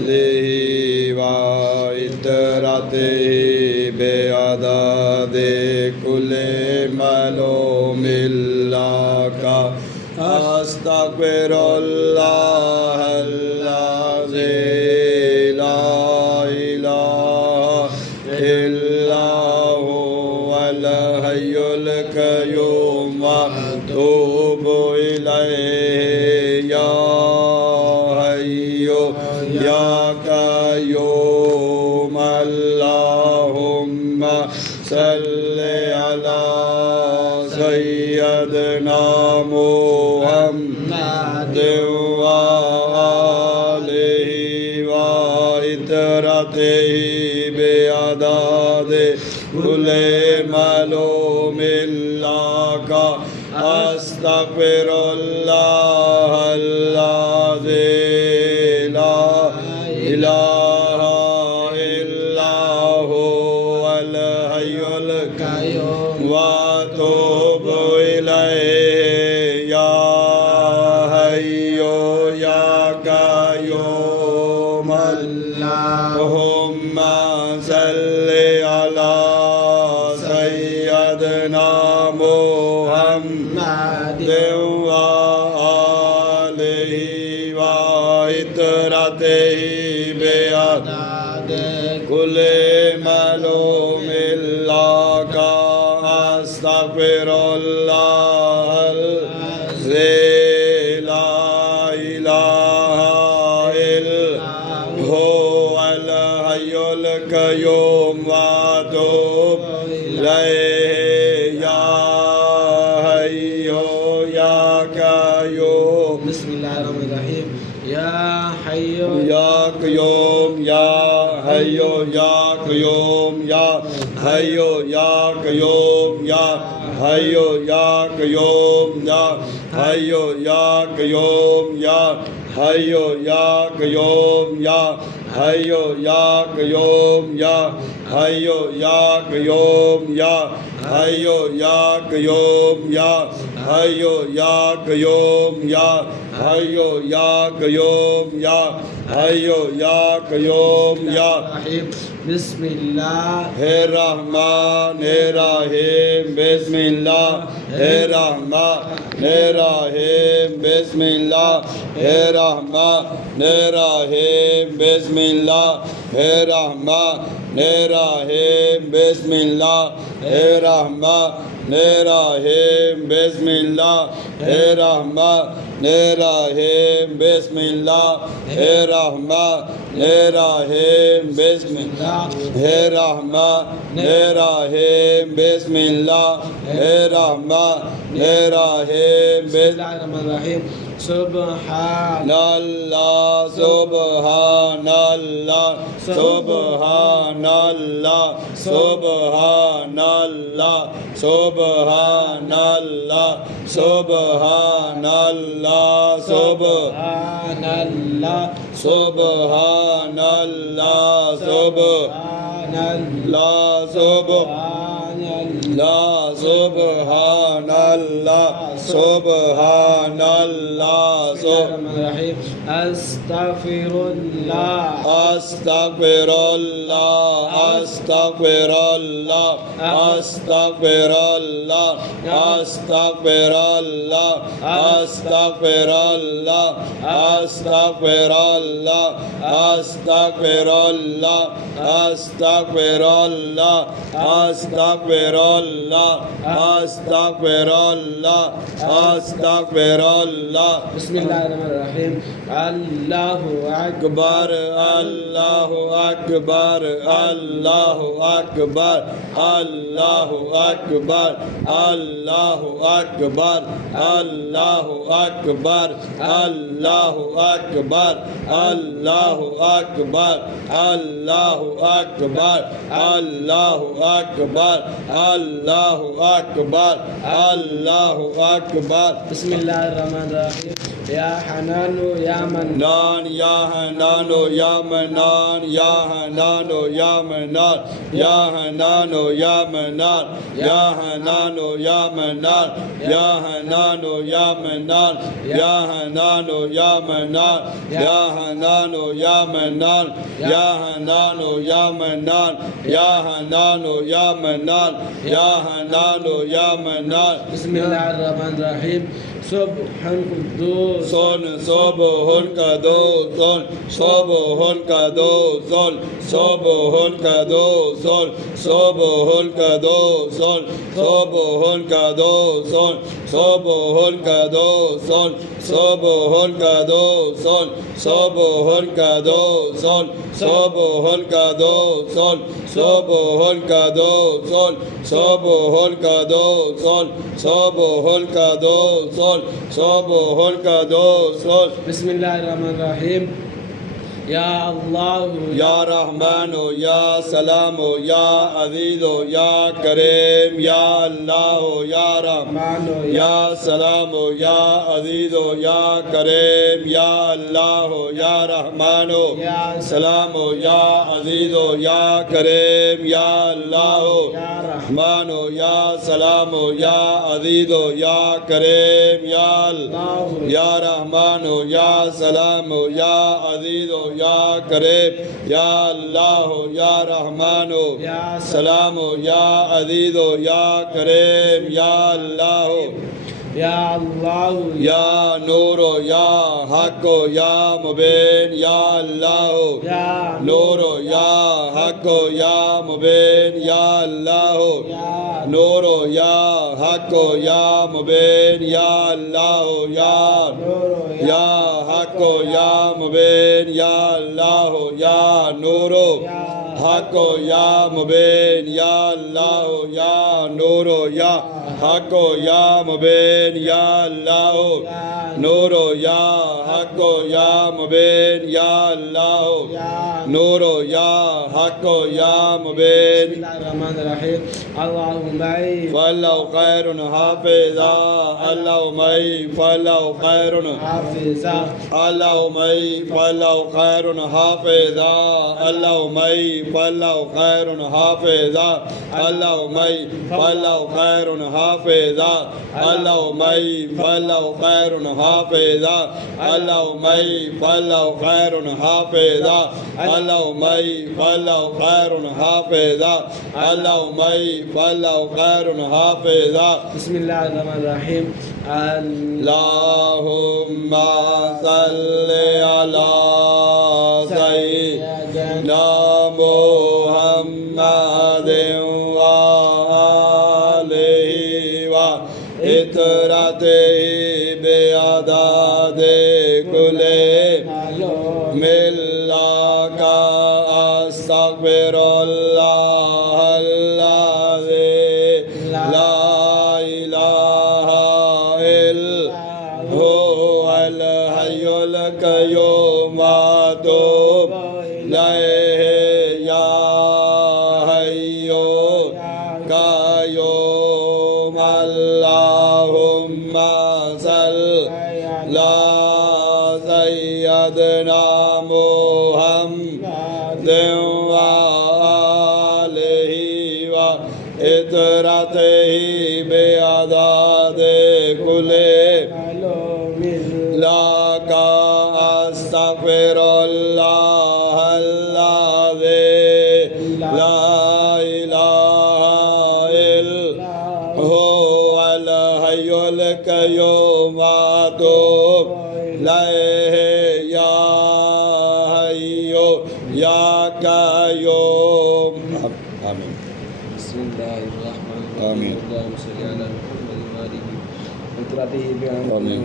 फद्लिही व इतरतिही बेअदादे कुले मलोमिल्लाका अस्तगफिरुल्लाहल्लज़ी ला इलाहा इल्ला हुवल हय्युल क़य्यूम व अतूबु इलैहि या हय्यु या क़य्यूम अल्लाहुम्मा सल्लि अला सय्यदना मुहम्मद व आलिहि व इतरतिही बेअदादे कुले मलोमिल्लाका अस्तगफिरुल्लाहल्लज़ी ला इलाहा इल्ला हुवल हय्युल क़य्यूम व अतूबु इलैहि या हय्यु या क़य्यूम अल्लाहुम्मा सल्लि अला सय्यदना मुहम्मद व आलिहि व इतरतिही बेअदादे कुले मलोमिल्लाका अस्तगफिरुल्लाहल्लज़ी ला इलाहा इल्ला हुवल हय्युल क़य्यूम व अतूबु इलैहि या हय्यु या क़य्यूम। बिस्मिल्लाहिर्रहमानिर्रहीम। या हय्यु या क़य्यूम या हय्यु या क़य्यूम या हय्यु या क़य्यूम या हय्यु या क़य्यूम या हय्यु या क़य्यूम या हय्यु या क़य्यूम या हय्यु या क़य्यूम या हय्यु या क़य्यूम या हय्यु या क़य्यूम या हय्यु या क़य्यूम या हय्यु या क़य्यूम या हय्यु या क़य्यूम या बिस्मिल्लाहिर्रहमानिर्रहीम बिस्मिल्लाहिर्रहमानिर्रहीम बिस्मिल्लाहिर्रहमानिर्रहीम बिस्मिल्लाहिर्रहमानिर्रहीम बिस्मिल्लाहिर्रहमानिर्रहीम बिस्मिल्लाहिर्रहमानिर्रहीम बिस्मिल्लाहिर्रहमानिर्रहीम बिस्मिल्लाहिर्रहमानिर्रहीम बिस्मिल्लाहिर्रहमानिर्रहीम बिस्मिल्लाहिर्रहमानिर्रहीम। सुब्हानल्लाह सुब्हानल्लाह सुब्हानल्लाह सुब्हानल्लाह सुब्हानल्लाह सुब्हानल्लाह सुब्हानल्लाह सुब्हानल्लाह सुब्हानल्लाह सुब्हानल्लाह सुब्हानल्लाह सुब्हानल्लाह सुब्हानल्लाह अस्तगफिरुल्लाह अस्तगफिरुल्लाह अस्तगफिरुल्लाह अस्तगफिरुल्लाह अस्तगफिरुल्लाह अस्तगफिरुल्लाह अस्तगफिरुल्लाह अस्तगफिरुल्लाह अस्तगफिरुल्लाह अस्तगफिरुल्लाह अस्तगफिरुल्लाह अस्तगफिरुल्लाह। बिस्मिल्लाहिर्रहमानिर्रहीम। अल्लाहु अकबर अल्लाहु अकबर अल्लाहु अकबर अल्लाहु अकबर अल्लाहु अकबर अल्लाहु अकबर अल्लाहु अकबर अल्लाहु अकबर अल्लाहु अकबर अल्लाहु अकबर अल्लाहु अकबर अल्लाहु अकबर। बिस्मिल्लाहिर्रहमानिर्रहीम। يا حنان يا منان يا حنان يا منان يا حنان يا منان يا حنان يا منان يا حنان يا منان يا حنان يا منان يا حنان يا منان يا حنان يا منان يا حنان يا منان يا حنان يا منان يا حنان يا منان. بسم الله الرحمن الرحيم. سبح قدوس صبح قدوس صبح قدوس صبح قدوس صبح قدوس صبح قدوس صبح قدوس صبح قدوس صبح قدوس صبح قدوس صبح قدوس صبح قدوس صبح قدوس صبح قدوس. بسم الله الرحمن الرحيم. يا الله يا رحمن يا سلام يا عزيز يا كريم يا الله يا رحمن يا سلام يا عزيز يا كريم يا الله يا رحمن يا سلام يا عزيز يا كريم يا الله يا رحمن يا سلام يا عزيز يا كريم يا الله يا رحمن يا سلام يا عزيز يا كريم يا الله يا رحمن يا سلام يا عزيز يا كريم يا الله يا الله يا نور يا حق يا مبين يا الله يا نور يا حق يا مبين يا الله نور يا حق يا مبين يا الله يا حق يا مبين يا الله يا نور حق يا مبين يا الله يا نور يا حق يا مبين يا الله نور يا حق يا مبين يا الله نور يا حق يا مبين. بسم الله الرحمن الرحيم. اللهم فالله خير حافظا اللهم فالله خير حافظا اللهم فالله خير حافظا اللهم فالله خير حافظا اللهم فالله خير حافظا اللهم فالله خير حافظا اللهم فالله خير حافظا اللهم فالله خير حافظا اللهم فالله خير حافظا. بسم الله الرحمن الرحيم. اللهم صل على سيدنا محمد وآله وإطرته بعدد كل ملك أستغفر الله الذي لا إله إلا هو الحي القيوم وأتوب إليه يا حي قيوم. اللهم صل على سيدنا محمد وآله وإطرته بعدد كل لك أستغفر الله الذي لا إله إلا هو الحي القيوم وأتوب إليه يا حي يا قيوم. آمين. بسم الله الرحمن آمين. الرحيم. اللهم صل على محمد وآله وإطرته بعمره.